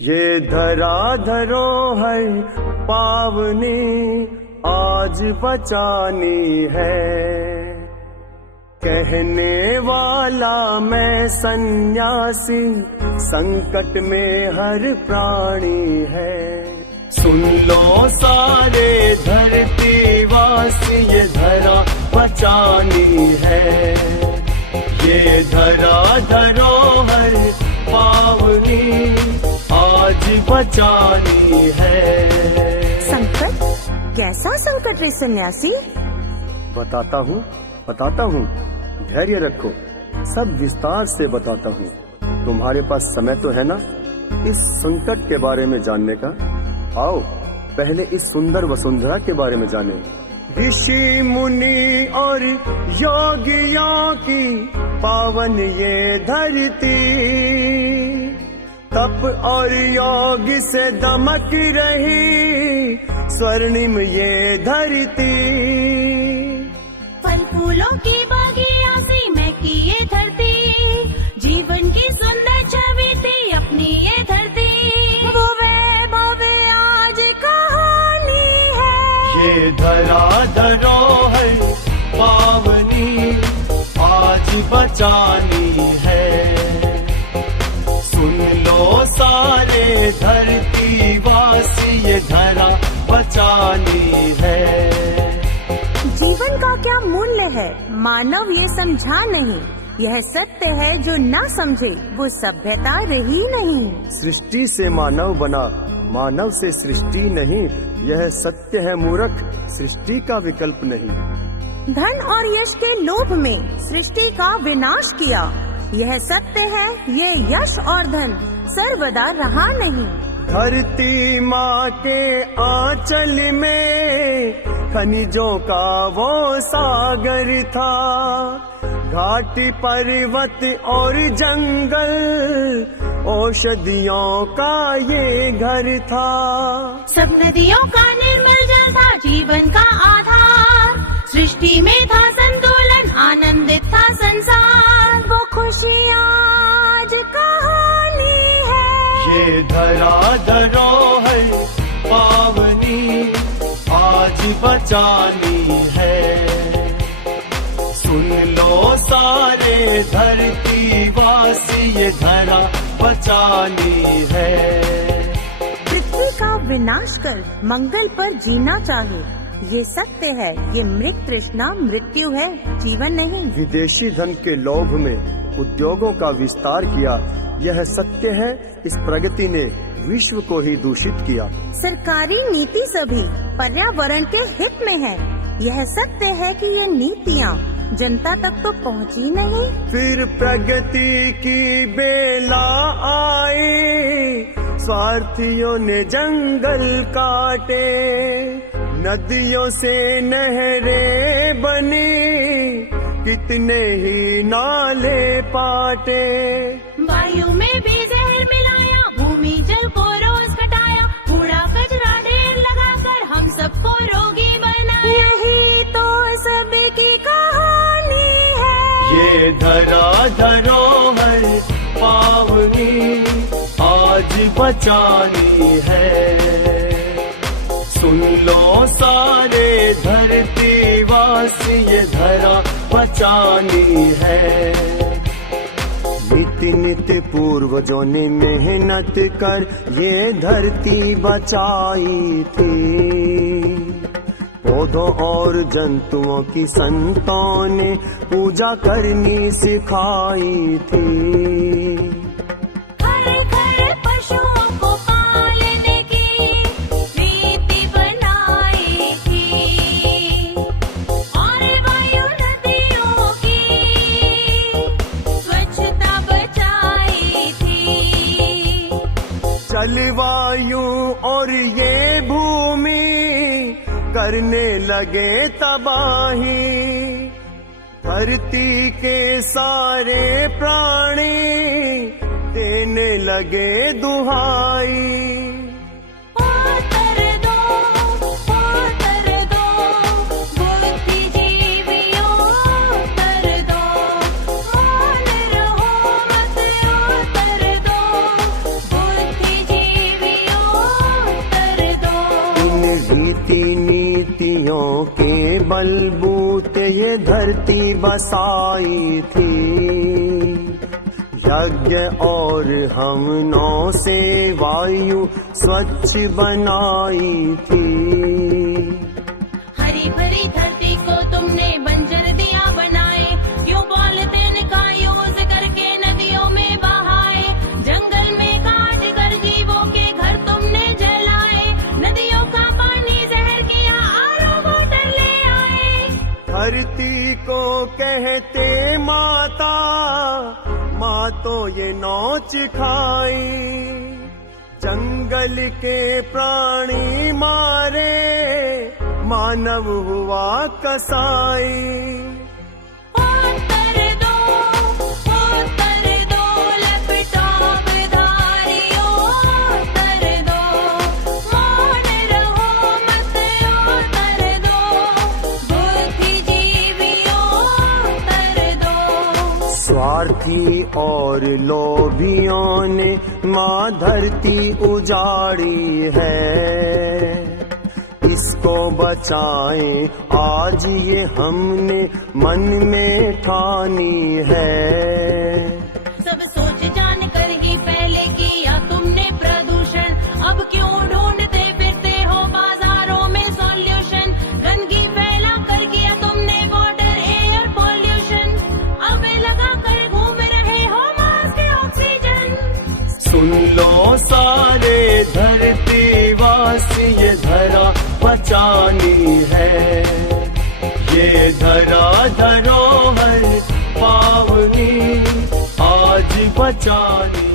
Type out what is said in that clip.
ये धरा धरोहर पावनी आज बचानी है। कहने वाला मैं सन्यासी, संकट में हर प्राणी है। सुन लो सारे धरतीवासी, ये धरा बचानी है। ये धरा धरोहर पावनी आज बचानी है। संकट? कैसा संकट रे सन्यासी? बताता हूँ, धैर्य रखो, सब विस्तार से बताता हूँ। तुम्हारे पास समय तो है ना इस संकट के बारे में जानने का? आओ पहले इस सुंदर वसुंधरा के बारे में जाने। ऋषि मुनि और योगियों की पावन ये धरती, तप और योग से दमक रही स्वर्णिम ये धरती। फल फूलों की बगिया सी महकी ये धरती, जीवन की सुंदर छवि थी अपनी ये धरती। वो वैभव आज कहानी है। ये धरा धरोहर पावनी आज बचानी है। सुन लो सारे धरती वासी, ये धरा बचानी है। जीवन का क्या मूल्य है मानव ये समझा नहीं। यह सत्य है जो ना समझे वो सभ्यता रही नहीं। सृष्टि से मानव बना, मानव से सृष्टि नहीं। यह सत्य है मूर्ख, सृष्टि का विकल्प नहीं। धन और यश के लोभ में सृष्टि का विनाश किया। यह सत्य है, ये यश और धन सर्वदा रहा नहीं। धरती माँ के आंचल में खनिजों का वो सागर था। घाटी पर्वत और जंगल औषधियों का ये घर था। सब नदियों का निर्मल जल था जीवन का आधार। सृष्टि में था संतुलन, आनंदित था संसार। वो खुशियाँ आज कहानी है। ये धरा धरोहर पावनी आज बचानी है। सुन लो सारे धरती वासी, ये धरा बचानी है। पृथ्वी का विनाश कर मंगल पर जीना चाहे, ये सत्य है। ये मृग तृष्णा मृत्यु है, जीवन नहीं। विदेशी धन के लोभ में उद्योगों का विस्तार किया, यह सत्य है। इस प्रगति ने विश्व को ही दूषित किया। सरकारी नीति सभी पर्यावरण के हित में है। यह सत्य है कि ये नीतियाँ जनता तक तो पहुँची नहीं। फिर प्रगति की बेला आई, स्वार्थियों ने जंगल काटे। नदियों से नहरें बनी, कितने ही नाले पाटे। वायु में भी जहर मिलाया, भूमि जल को रोज घटाया। कूड़ा कचरा ढेर लगाकर हम सबको रोगी बनाया। यही तो सभी की कहानी है। ये धरा धरोहर पावनी आज बचानी है। सुन लो सारे धरती वासी, ये धरा बचानी है। नित्य नित्य पूर्वजों ने मेहनत कर ये धरती बचाई थी। पौधों और जंतुओं की संतों ने पूजा करनी सिखाई थी। हर घर पशुओं को पालने की रीति बनाई थी। और वायु नदियों की स्वच्छता बचाई थी। जलवायु और ये भूमि करने लगे तबाही। धरती के सारे प्राणी देने लगे दुहाई। उतर दो, बुद्धिजीवियों उतर दो। मौन रहो मत, उतर दो, बुद्धिजीवियों बलबूते ये धरती बसाई थी। यज्ञ और हमनों से वायु स्वच्छ बनाई थी। हरी भरी धरती को तुमने बंजर दिया बनाए, क्यों पॉलिथीन का यूज करके नदियों में बहाए। जंगल में काट कर जीवों के घर तुमने जलाए, नदियों का पानी जहर किया, आरओ वाटर ले आए। धरती को कहते माता, माँ तो ये नोच खाई। जंगल के प्राणी मारे, मानव हुआ कसाई। उत्तर दो लैपटॉप धारियों, उत्तर दो, मौन रहो मत, उत्तर दो, बुद्धिजीवियों उत्तर दो। स्वार्थी और लोभियों ने माँ धरती उजाड़ी है। इसको बचाएं आज ये हमने मन में ठानी है। सब सोच जान कर ही पहले किया तुमने प्रदूषण, अब क्यों ढूंढते फिरते हो बाजारों में सॉल्यूशन। गंदगी फैला कर किया तुमने वाटर एयर पॉल्यूशन, अब लगा कर घूम रहे हो मास्क ऑक्सीजन। सुन लो सारे धरतीवासी, ये धरा बचानी है। ये धरा धरोहर पावनी आज बचानी